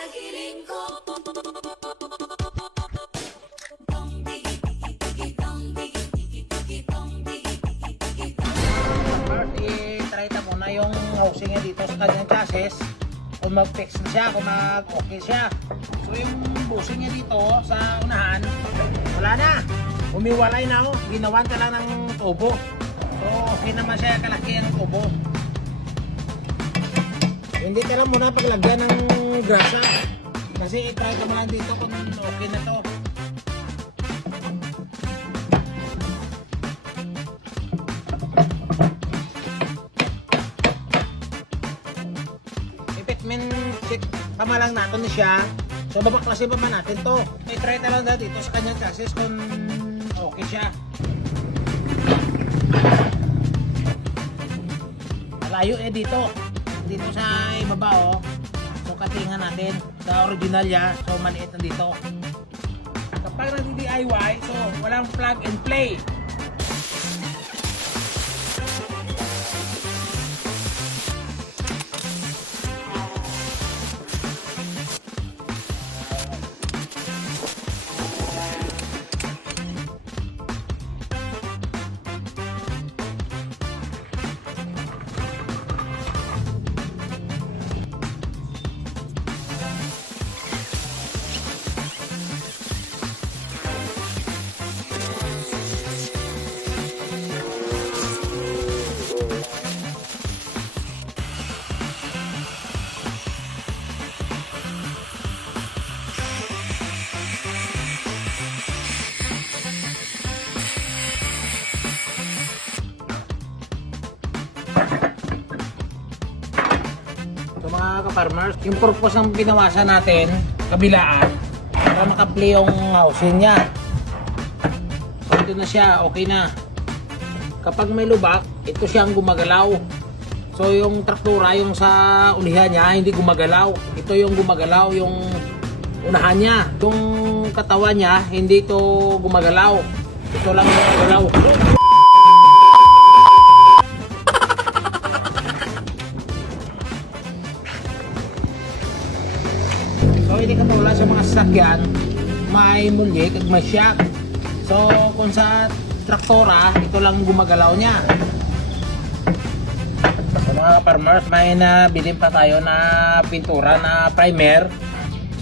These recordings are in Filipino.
sa giling ko. First, i-try na muna yung housing niya dito sa kanyang chassis. Kung mag-fix na siya, kung mag-okay siya. So yung busing niya dito sa unahan, wala na. Umiwalay na ako. Ginawan ka lang ng tubo. So okay naman siya, kalaki ang tubo. Hindi ka lang muna paglagyan ng grasa. Kasi i-try ka mo lang dito kung okay na to. I-fitment check pa lang natin siya. So babaklasin pa man natin to. I-try na lang dito sa kanyang chassis kung okay siya. Malayo dito. Dito sa ibaba oh. So katingan natin sa original ya. So maliit na dito. Kapag nag-DIY, so walang plug and play. So mga ka-farmers, yung purpose ng binawasan natin, kabilaan, para maka-play yung housing niya. So ito na siya, okay na. Kapag may lubak, ito siyang gumagalaw. So yung traktura, yung sa ulihan niya, hindi gumagalaw. Ito yung gumagalaw, yung unahan niya. Yung katawan niya, hindi ito gumagalaw. Ito lang gumagalaw. So hindi ka mawala sa mga sasakyan, may mulik at may shock. So kung sa traktora, ito lang gumagalaw niya. So mga farmers, may nabilin pa tayo na pintura na primer.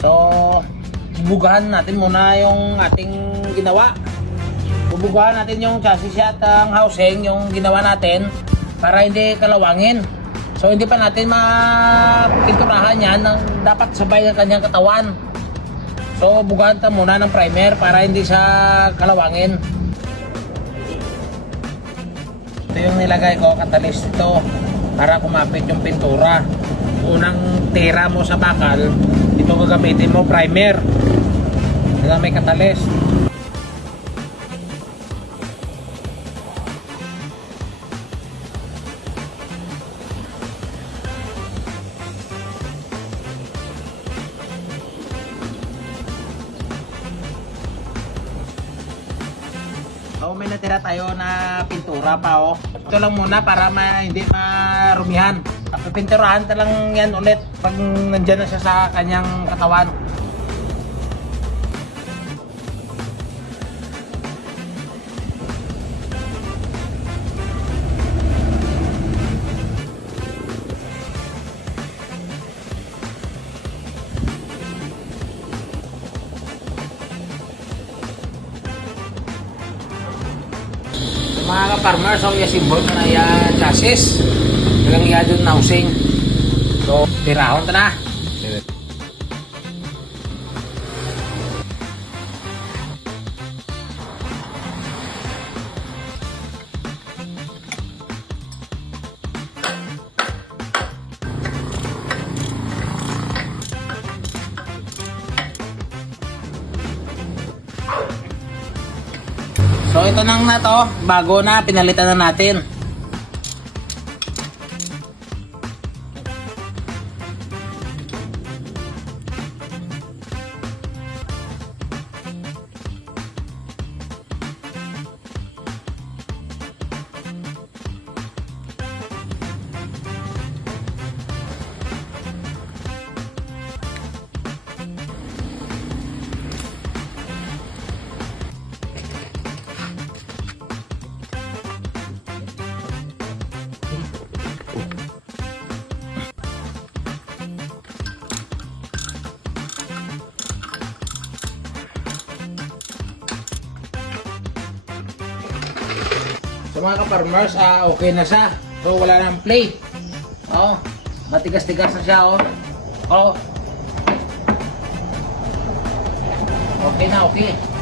So bubugahan natin muna yung ating ginawa. Bubugahan natin yung chassis at ang housing, yung ginawa natin para hindi kalawangin. So hindi pa natin mapinturahan yan ng dapat sabay ng kanyang katawan. So bugahan ta muna ng primer para hindi siya kalawangin. Ito yung nilagay ko, catalyst ito para kumapit yung pintura. Unang tira mo sa bakal, ito gagamitin mo primer. Kaya may catalyst. So may natira tayo na pintura pa oh. Ito lang muna para hindi marumihan. Pipinturahan ta lang yan ulit pag nandyan na siya sa kanyang katawan. Mga ka-farmers, so yasimbol na yan chassis. Nalang iya doon na housing. So, tirahon ta na. So ito nang na to, bago na, pinalitan na natin. So mga ka-farmers, okay na siya. So wala nang play. Oh, matigas-tigas na siya, oh. Oh. Okay na, okay.